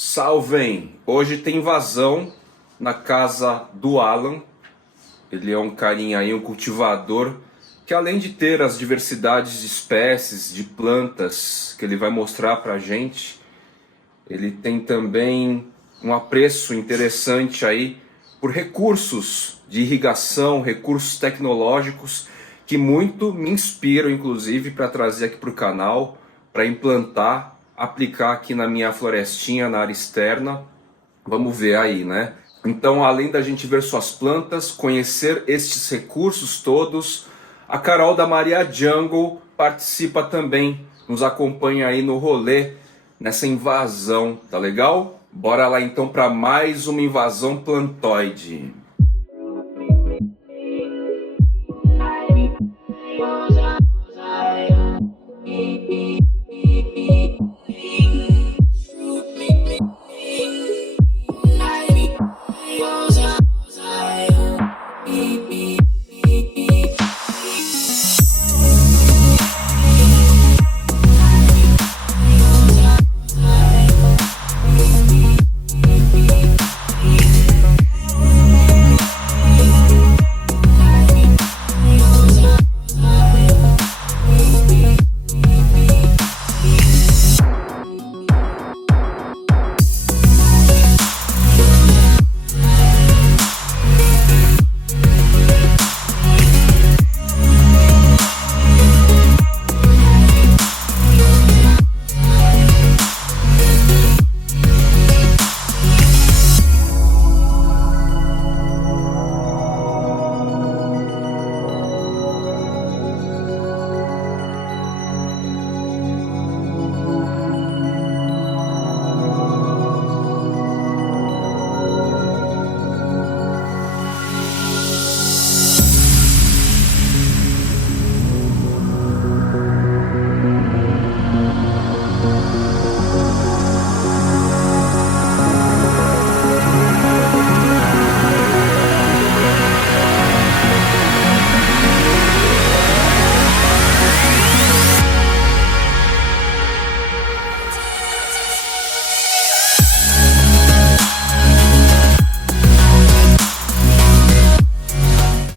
Salvem! Hoje tem invasão na casa do Alan. Ele é um carinha aí, um cultivador, que além de ter as diversidades de espécies, de plantas que ele vai mostrar pra gente, ele tem também um apreço interessante aí por recursos de irrigação, recursos tecnológicos que muito me inspiram, inclusive, para trazer aqui para o canal, para implantar, aplicar aqui na minha florestinha, na área externa. Vamos ver aí, né? Então, além da gente ver suas plantas, conhecer estes recursos todos, a Carol da Maria Jungle participa também, nos acompanha aí no rolê, nessa invasão, tá legal? Bora lá então para mais uma invasão plantoide.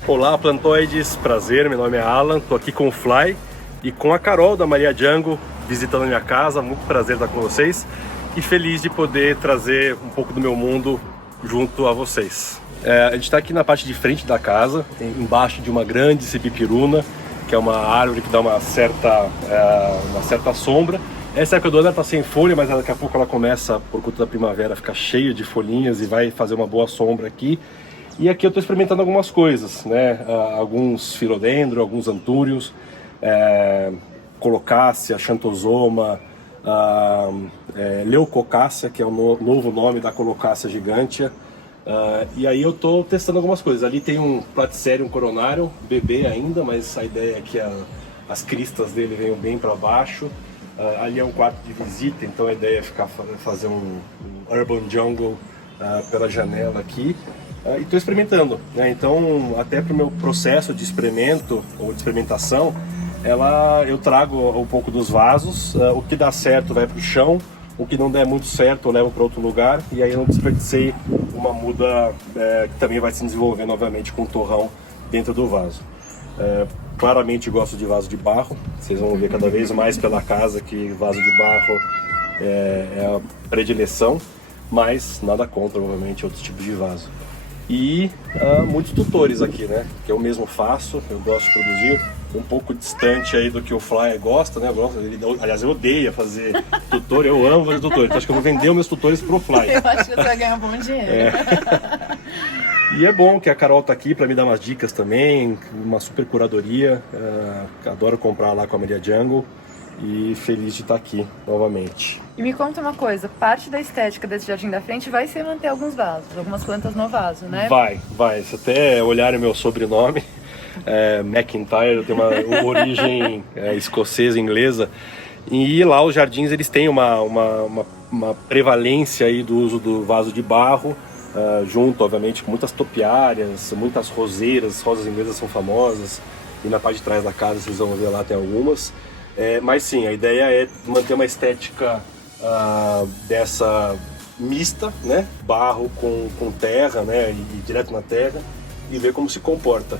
Olá plantoides, prazer, meu nome é Alan, tô aqui com o Fly e com a Carol da Maria Jungle visitando a minha casa, muito prazer estar com vocês e feliz de poder trazer um pouco do meu mundo junto a vocês. A gente está aqui na parte de frente da casa, embaixo de uma grande cibipiruna, que é uma árvore que dá uma certa sombra. Essa época do ano ela está sem folha, mas daqui a pouco ela começa, por conta da primavera, a ficar cheia de folhinhas e vai fazer uma boa sombra aqui. E aqui eu estou experimentando algumas coisas, né? Alguns filodendro, alguns antúrios, colocácea, xantosoma, leucocácea, que é o novo nome da colocácea gigantea. E aí eu estou testando algumas coisas. Ali tem um Platycerium coronarium, bebê ainda, mas a ideia é que as cristas dele venham bem para baixo. Ali é um quarto de visita, então a ideia é fazer um urban jungle pela janela aqui. E estou experimentando, né? Então até para o meu processo de experimento ou de experimentação, eu trago um pouco dos vasos, o que dá certo vai para o chão, o que não der muito certo eu levo para outro lugar, e aí eu não desperdicei uma muda que também vai se desenvolver novamente com o torrão dentro do vaso. Claramente gosto de vaso de barro, vocês vão ver cada vez mais pela casa que vaso de barro é a predileção, mas nada contra, obviamente, outros tipos de vaso. E muitos tutores aqui, né? Que eu mesmo faço, eu gosto de produzir, um pouco distante aí do que o Fly gosta, né? Aliás, eu odeio fazer tutor, eu amo fazer tutor, então acho que eu vou vender os meus tutores pro Fly. Eu acho que você vai ganhar um bom dinheiro. E é bom que a Carol tá aqui para me dar umas dicas também, uma super curadoria, adoro comprar lá com a Maria Jungle. E feliz de estar aqui novamente. E me conta uma coisa, parte da estética desse jardim da frente vai ser manter alguns vasos, algumas plantas no vaso, né? Vai. Se até olharem meu sobrenome, McIntyre, eu tenho uma origem escocesa, inglesa. E lá os jardins eles têm uma prevalência aí do uso do vaso de barro, junto, obviamente, com muitas topiárias, muitas roseiras, rosas inglesas são famosas. E na parte de trás da casa vocês vão ver lá, tem algumas. Mas sim, a ideia é manter uma estética dessa mista, né? Barro com terra, né? E direto na terra, e ver como se comporta.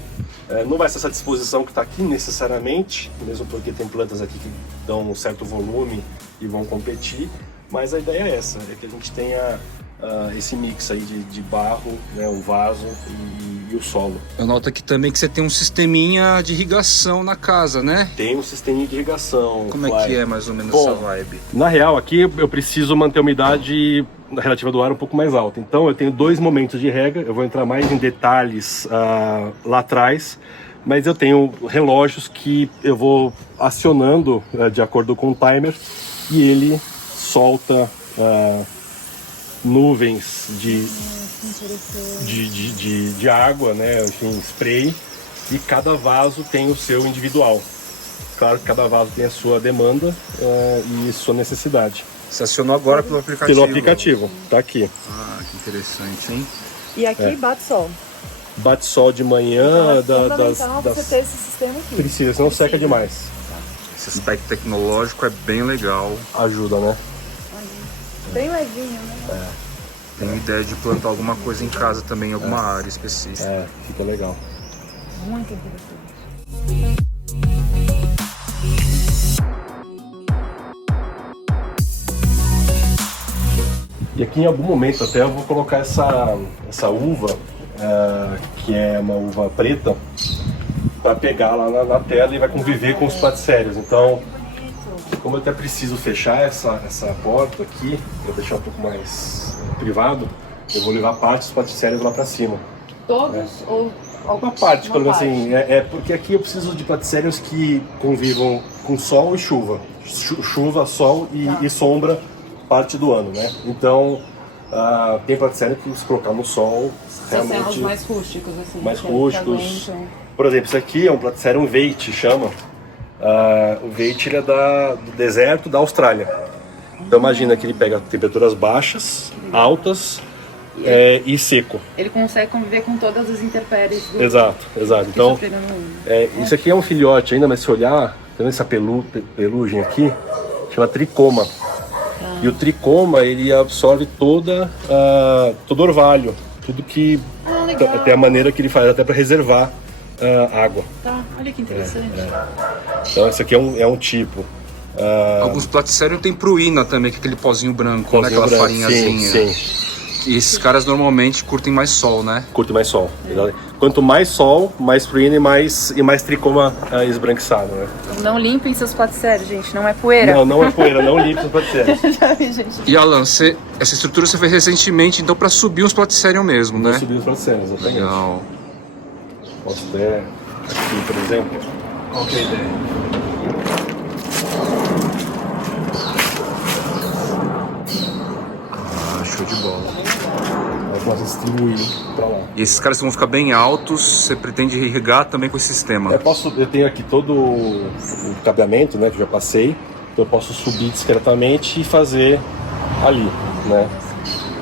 Não vai ser essa disposição que está aqui necessariamente, mesmo porque tem plantas aqui que dão um certo volume e vão competir, mas a ideia é essa, é que a gente tenha esse mix aí de barro, né, o vaso e o solo. Eu noto aqui também que você tem um sisteminha de irrigação na casa, né? Tem um sistema de irrigação. Como é que é mais ou menos essa vibe? Na real, aqui eu preciso manter a umidade relativa do ar um pouco mais alta. Então eu tenho 2 momentos de rega, eu vou entrar mais em detalhes lá atrás, mas eu tenho relógios que eu vou acionando de acordo com o timer e ele solta nuvens de água, né? Enfim, spray, e cada vaso tem o seu individual. Claro que cada vaso tem a sua demanda e sua necessidade. Você acionou agora pelo aplicativo? Pelo aplicativo, tá aqui. Ah, que interessante, hein? E aqui bate sol. Bate sol de manhã, Então, é fundamental você ter esse sistema aqui. Precisa, senão seca demais. Esse aspecto tecnológico é bem legal. Ajuda, né? Bem levinho, né? Tenho ideia de plantar alguma coisa em casa também, em alguma área específica. Fica legal. Muito interessante. E aqui em algum momento até eu vou colocar essa uva, que é uma uva preta, para pegar lá na tela e vai conviver com os platicérios. Então, como eu até preciso fechar essa porta aqui, para deixar um pouco mais privado, eu vou levar parte dos platicérios lá para cima. Todos ou Uma parte, pelo menos assim, porque aqui eu preciso de platicérios que convivam com sol e chuva. Chuva, sol e sombra parte do ano, né? Então, tem platicério que se colocar no sol, realmente... São os mais rústicos, assim. Mais rústicos. Por exemplo, isso aqui é um platicério, um Veitch, chama. O Veitch, ele é do deserto da Austrália. Então imagina que ele pega temperaturas baixas, altas e seco. Ele consegue conviver com todas as intempéries do... Exato. Então, isso aqui é um filhote ainda, mas se olhar, tá vendo essa pelugem aqui? Chama tricoma. E o tricoma, ele absorve todo orvalho, tudo que... até a maneira que ele faz, até para reservar água. Tá, olha que interessante. Então esse aqui é um tipo. Alguns platicérios tem pruína também, que é aquele pozinho branco, né? Aquela farinhazinha. Sim. E esses caras normalmente curtem mais sol, né? Curtem mais sol. Quanto mais sol, mais pruína e mais tricoma esbranquiçado, né? Não limpem seus platicérios, gente, não é poeira. Não é poeira, não limpem os platicérios. Já vi, gente. E Alan, essa estrutura você fez recentemente, então para subir uns platicérios mesmo, né? Subir os platicérios, exatamente. Legal. Posso ter aqui, por exemplo. Qual que é a ideia? Show de bola. Eu posso distribuir para lá. E esses caras vão ficar bem altos, você pretende irrigar também com esse sistema? Eu tenho aqui todo o cabeamento, né, que eu já passei. Então eu posso subir discretamente e fazer ali, né,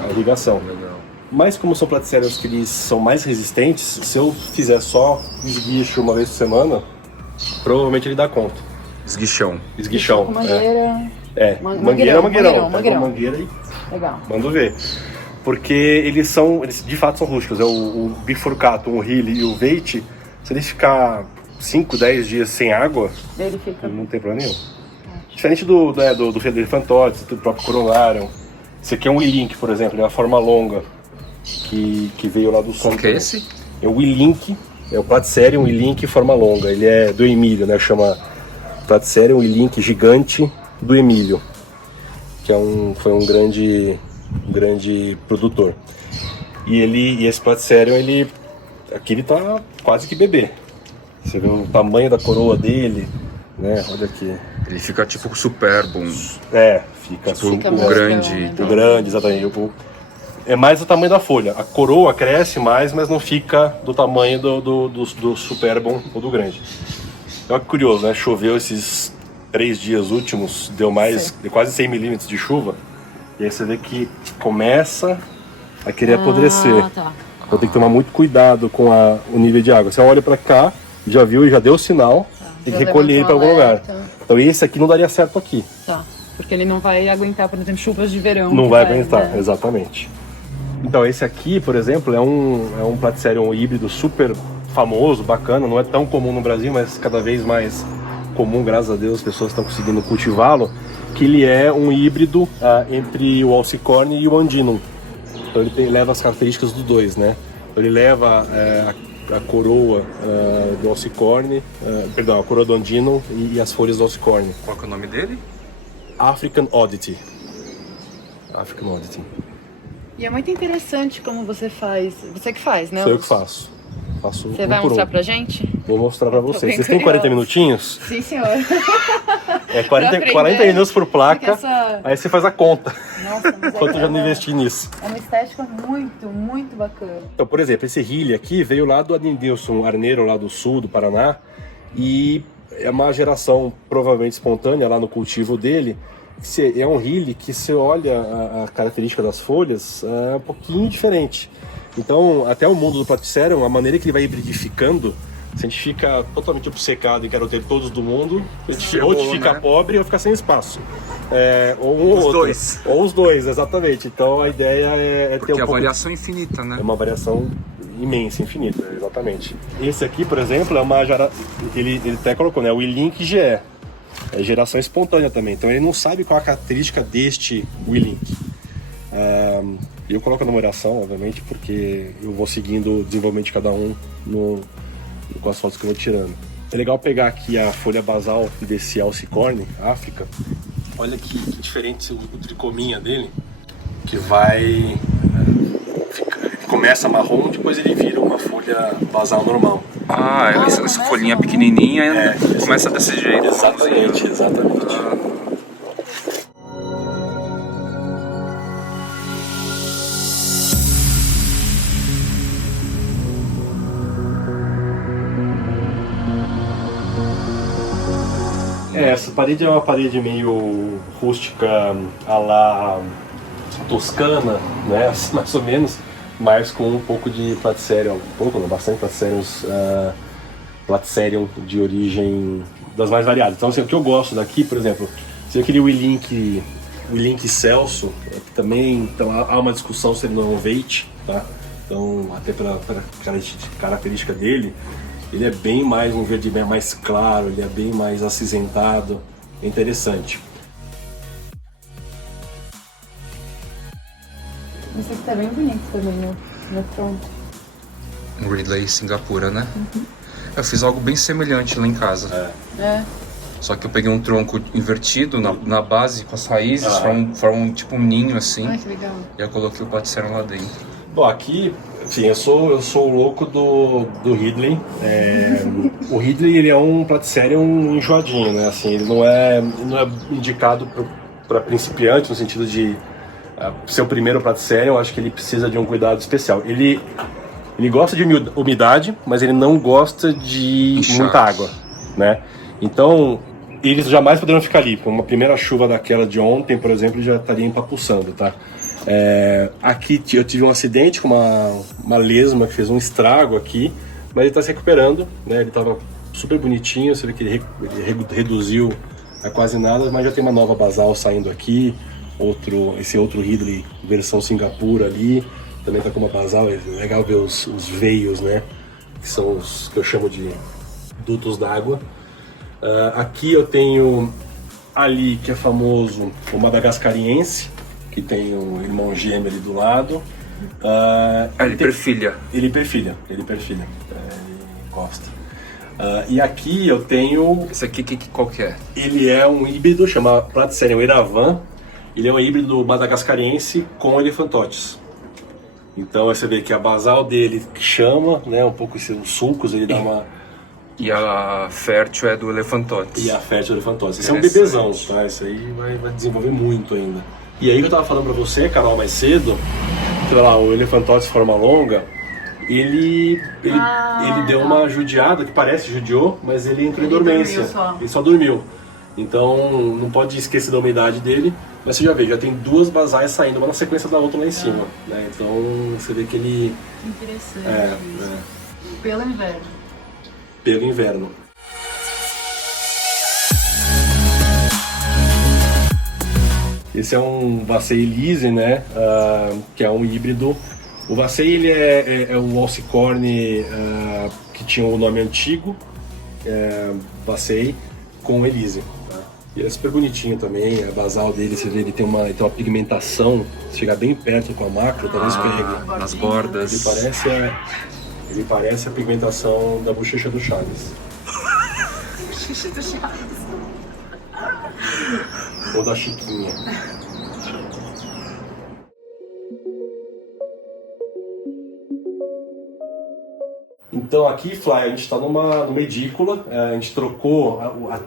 a irrigação. Legal. Mas como são platicérios que eles são mais resistentes, se eu fizer só esguicho uma vez por semana, provavelmente ele dá conta. Esguichão. Esguichão. Com mangueira. Mangueirão. Mangueirão. Pega uma mangueira e Legal. mando ver. Porque eles de fato são rústicos. O bifurcatum, o Healy e o Veitch, se eles ficar 5, 10 dias sem água, Ele fica... não tem problema nenhum. Diferente do Elefantoides, do próprio Coronarium. Esse aqui é um Willink, por exemplo, é uma forma longa que veio lá do sul. Qual que é esse? É o Willink, é o Platycerium Willink forma longa. Ele é do Emílio, né? Chama Platycerium Willink gigante do Emílio, que foi um grande produtor. E esse Platycerium, aqui ele tá quase que bebê. Você vê o tamanho da coroa dele, né? Olha aqui. Ele fica tipo superbum. Fica Fica o muito grande. grande. o grande, exatamente. É mais o tamanho da folha. A coroa cresce mais, mas não fica do tamanho do superbum ou do grande. Olha que curioso, né? Choveu esses 3 dias últimos, deu quase 100 milímetros de chuva. E aí você vê que começa a querer apodrecer. Tá. Então tem que tomar muito cuidado com o nível de água. Você olha para cá, já viu e já deu o sinal, tem que recolher ele para algum lugar. Então esse aqui não daria certo aqui. Tá. porque ele não vai aguentar, por exemplo, chuvas de verão. Não que vai faz, aguentar, né? exatamente. Então esse aqui, por exemplo, é um Platycerium híbrido super famoso, bacana, não é tão comum no Brasil, mas cada vez mais comum, graças a Deus, as pessoas estão conseguindo cultivá-lo, que ele é um híbrido entre o Alcicorne e o Andinum. Então ele leva as características dos dois, né? Então, ele leva a coroa do Alcicorne, perdão, a coroa do Andinum e as folhas do Alcicorne. Qual que é o nome dele? African Oddity. African Oddity. E é muito interessante como você faz. Você que faz, né? Sou eu que faço. Faço Você um vai por mostrar um. pra gente? Vou mostrar pra Tô vocês. bem Vocês têm 40 curiosa. minutinhos? Sim, senhor. É Pra 40 aprender, minutos por placa. porque essa- Aí você faz a conta. Nossa, mas Quanto eu já não é investi nisso. uma estética muito, muito bacana. Então, por exemplo, esse Hilly aqui veio lá do Adnilson Arneiro, lá do sul do Paraná. E é uma geração provavelmente espontânea lá no cultivo dele. É um Hilly que você olha a característica das folhas é um pouquinho diferente. Então, até o mundo do Platycerium, a maneira que ele vai hibridificando, se a gente fica totalmente obcecado e quero ter todos do mundo, a gente Ferrou, ou a gente fica né? pobre ou fica sem espaço. Ou um ou Os outro. dois. Ou os dois, exatamente. Então a ideia é ter Porque um a pouco... variação é infinita, né? É uma variação imensa, infinita, exatamente. Esse aqui, por exemplo, é uma ele até colocou, né? O Willink GE. É geração espontânea também. Então ele não sabe qual a característica deste Willink. Eu coloco a numeração, obviamente, porque eu vou seguindo o desenvolvimento de cada um com as fotos que eu vou tirando. É legal pegar aqui a folha basal desse Alcicorne, África. Olha que diferente o tricominha dele, que vai... ele começa marrom, depois ele vira uma folha basal normal. Ah, essa folhinha pequenininha começa desse jeito. Exatamente, exatamente. Essa parede é uma parede meio rústica, à la toscana, né? Mais ou menos, mas com um pouco de Platycerium, bastante Platycerium de origem das mais variadas. Então, assim, o que eu gosto daqui, por exemplo, se eu queria o Willink Celso, que também então, há uma discussão se ele não é um Veit, tá? Então, até pela característica dele, ele é bem mais um verde bem mais claro, ele é bem mais acinzentado, é interessante. Esse aqui tá bem bonito também, né? No tronco. Um Ridley Singapura, né? Eu fiz algo bem semelhante lá em casa. É. Só que eu peguei um tronco invertido na base com as raízes, formam tipo um ninho assim. Ai, que legal. E eu coloquei o Platycerium lá dentro. Bom, aqui, enfim, eu sou o louco do Ridley. O Ridley, ele é um Platycerium enjoadinho, né? Assim, ele não é indicado para principiante no sentido de ser o primeiro Platycerium. Eu acho que ele precisa de um cuidado especial. Ele gosta de umidade, mas ele não gosta de muita água, né? Então, eles jamais poderiam ficar ali. Com uma primeira chuva daquela de ontem, por exemplo, já estaria empapuçando, tá? Aqui eu tive um acidente com uma lesma que fez um estrago aqui, mas ele está se recuperando, né? Ele estava super bonitinho, você vê que ele reduziu a quase nada, mas já tem uma nova basal saindo aqui, esse outro Ridley versão Singapura ali, também está com uma basal. É legal ver os veios, né? Que são os que eu chamo de dutos d'água. Aqui eu tenho ali, que é famoso, o madagascariense, que tem um irmão gêmeo ali do lado. Ele perfilha. Ele perfilha, ele gosta. E aqui eu tenho... Esse aqui, qual que é? Ele é um híbrido, chama Platycerium eravan. Ele é um híbrido madagascariense com elefantotes. Então você vê que a basal dele chama, né, um pouco os sulcos, ele dá uma... E a fértil é do elefantotes. E a fértil do elefantotes. Esse é um bebezão, tá? Isso aí vai desenvolver muito ainda. E aí que eu tava falando pra você, Carol, mais cedo, sei lá, o elefantotes forma longa, ele deu uma judiada, que parece judiou, mas ele entrou em dormência. Ele só dormiu. Então não pode esquecer da umidade dele, mas você já vê, já tem duas basais saindo, uma na sequência da outra lá em cima. Né? Então você vê que ele... Interessante. Pelo inverno. Pelo inverno. Esse é um Vassey Elise, né? Que é um híbrido. O Vassey, ele é o Alcicorne que tinha o nome antigo, Vassey, com Elise. Tá? E ele é super bonitinho também, a basal dele, você vê, ele tem uma pigmentação, se chegar bem perto com a macro, talvez pegue. Nas bordas. Ele parece a pigmentação da bochecha do Chaves. Xixi do Chaves. Ou da Chiquinha. Então aqui, Fly, a gente está numa edícula, a gente trocou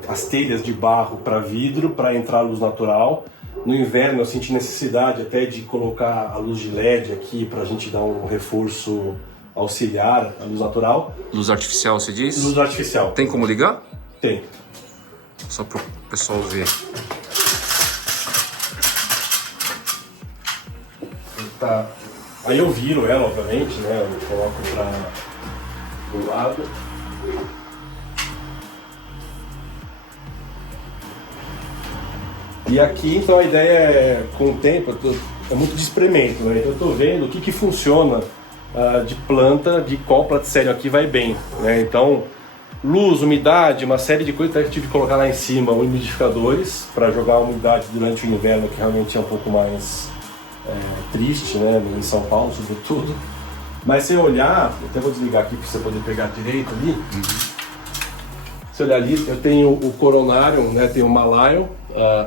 as telhas de barro para vidro para entrar a luz natural. No inverno eu senti necessidade até de colocar a luz de LED aqui para a gente dar um reforço auxiliar à luz natural. Luz artificial, você diz? Luz artificial. Tem como ligar? Tem. Só para o pessoal ver. Tá. Aí eu viro ela, obviamente, né? Eu coloco pro lado. E aqui, então, a ideia é, com o tempo, é muito de experimento, né? Então eu tô vendo o que funciona de planta, de qual platicério aqui vai bem, né? Então, luz, umidade, uma série de coisas. Até que eu tive que colocar lá em cima umidificadores para jogar a umidade durante o inverno, que realmente é um pouco mais triste, né? Em São Paulo, sobretudo. Mas se eu olhar, eu até vou desligar aqui para você poder pegar direito ali. Se olhar ali, eu tenho o Coronarium, né? Tem o Malayo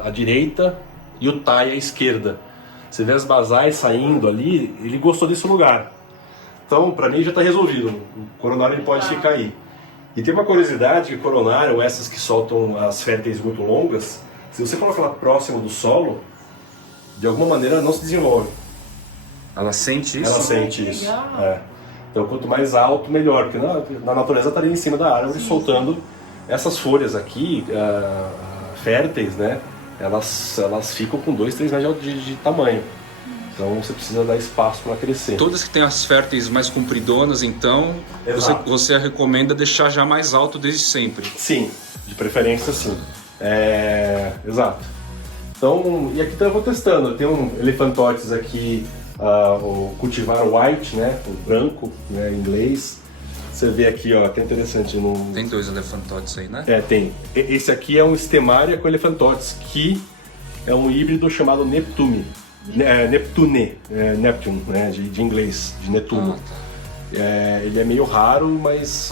à direita e o Thai à esquerda. Você vê as basais saindo ali, ele gostou desse lugar. Então, para mim já está resolvido. O Coronarium pode ficar aí. E tem uma curiosidade que o Coronarium, essas que soltam as férteis muito longas, se você colocar ela próximo do solo, de alguma maneira ela não se desenvolve. Ela sente isso? Ela sente isso. Então, quanto mais alto, melhor. Porque na natureza estaria em cima da árvore, soltando essas folhas aqui, férteis, né? Elas ficam com 2, 3 metros de tamanho. Então, você precisa dar espaço para crescer. Todas que têm as férteis mais compridonas, então, você recomenda deixar já mais alto desde sempre? Sim, de preferência sim. Exato. Então, e aqui então eu vou testando. Eu tenho um Elephantotes aqui, o cultivar white, né, o branco, né, em inglês. Você vê aqui, ó, que é interessante. Tem 2 Elephantotes aí, né? Tem. Esse aqui é um Stemaria com Elephantotes, que é um híbrido chamado Neptune. Neptune, né, de inglês, de Netuno. Ele é meio raro, mas...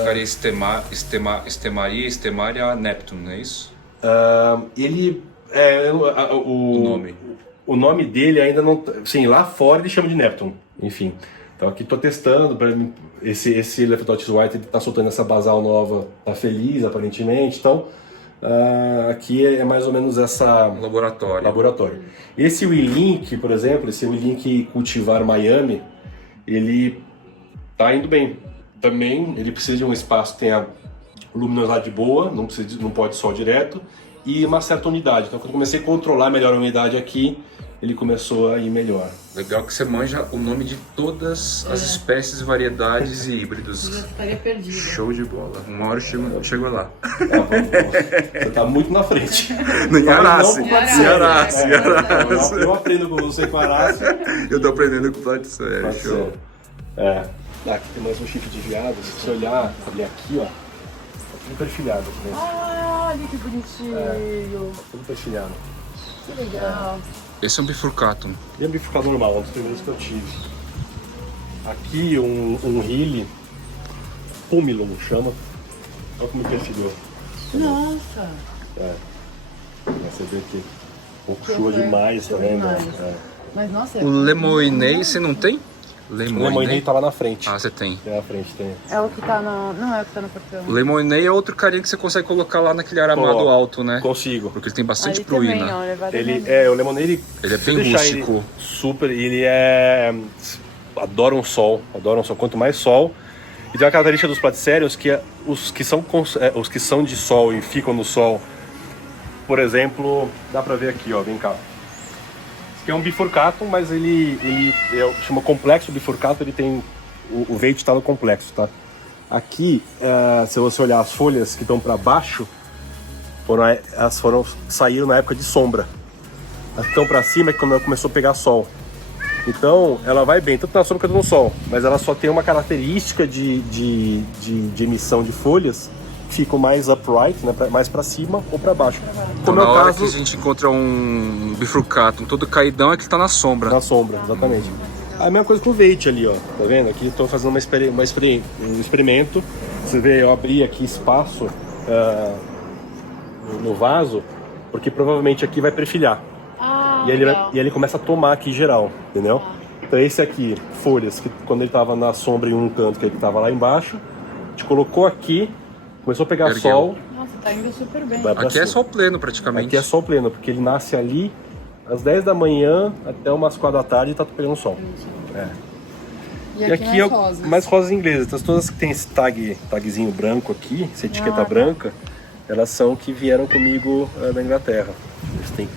Ficaria Stemaria Neptune, não é isso? Ele... o nome. O nome dele ainda não... Sim, lá fora ele chama de Neptune, enfim. Então aqui estou testando, esse Elephantotes White está soltando essa basal nova, tá feliz aparentemente, então aqui é mais ou menos essa... Laboratório. Esse WeLink, por exemplo, esse WeLink cultivar Miami, ele tá indo bem. Também ele precisa de um espaço que tenha luminosidade boa, não pode sol direto, e uma certa umidade. Então quando eu comecei a controlar melhor a umidade aqui, ele começou a ir melhor. Legal que você manja o nome de todas as espécies, variedades e híbridos. Eu estaria perdido. Show de bola. Uma hora eu chego lá. Você tá muito na frente. Em Arace. Eu aprendo com você com Arace. Eu tô aprendendo com platicério. Show. Aqui tem mais um chifre de viado. Se você olhar aqui, ó, tá tudo perfilhado. Né? Olha que bonitinho. Tá tudo perfilhado. Que legal. Esse é um bifurcatum. E é um bifurcado normal, um dos primeiros que eu tive. Aqui um Hilly Pumilum chama. Olha como perfilhou. Nossa. Você vê que chua demais, tá vendo? Mas nossa, O Lemoinei você não tem? O Lemoinei tá lá na frente. Ah, você tem. Tem na frente, tem. é o que tá no... Não é o que tá no portão. O Lemoinei é outro carinha que você consegue colocar lá naquele aramado alto, né? Consigo. Porque ele tem bastante Ali também, pruína. ó, O Lemoinei, Ele é se bem deixar rústico. ele super, ele adora um sol. Quanto mais sol. E tem uma característica dos platicérios que os que são de sol e ficam no sol, por exemplo, dá pra ver aqui, ó, vem cá. Que é um bifurcatum, mas ele chama complexo bifurcatum, ele tem o veio está no complexo, tá? Aqui, se você olhar as folhas que estão para baixo, saíram na época de sombra. Então pra cima é quando ela começou a pegar sol. Então ela vai bem, tanto na sombra quanto no sol, mas ela só tem uma característica de emissão de folhas que ficam mais upright, né, mais para cima ou para baixo. Então na hora que a gente encontra um bifurcatum todo caidão é que está na sombra. Na sombra, exatamente. A mesma coisa com o Veit ali, ó, tá vendo? Aqui estou fazendo um experimento. Você vê, eu abri aqui espaço no vaso, porque provavelmente aqui vai perfilhar. E ele começa a tomar aqui geral, entendeu? Então esse aqui, folhas, que quando ele estava na sombra em um canto, que ele estava lá embaixo, a gente colocou aqui, começou a pegar sol. Nossa, tá indo super bem. Aqui é sol pleno praticamente. Aqui é sol pleno, porque ele nasce ali às 10 da manhã até umas 4 da tarde e tá pegando sol. É. E E aqui mais rosas. mais rosas inglesas. Então todas que tem esse tagzinho branco aqui, essa etiqueta branca, elas são que vieram comigo da Inglaterra. Eles têm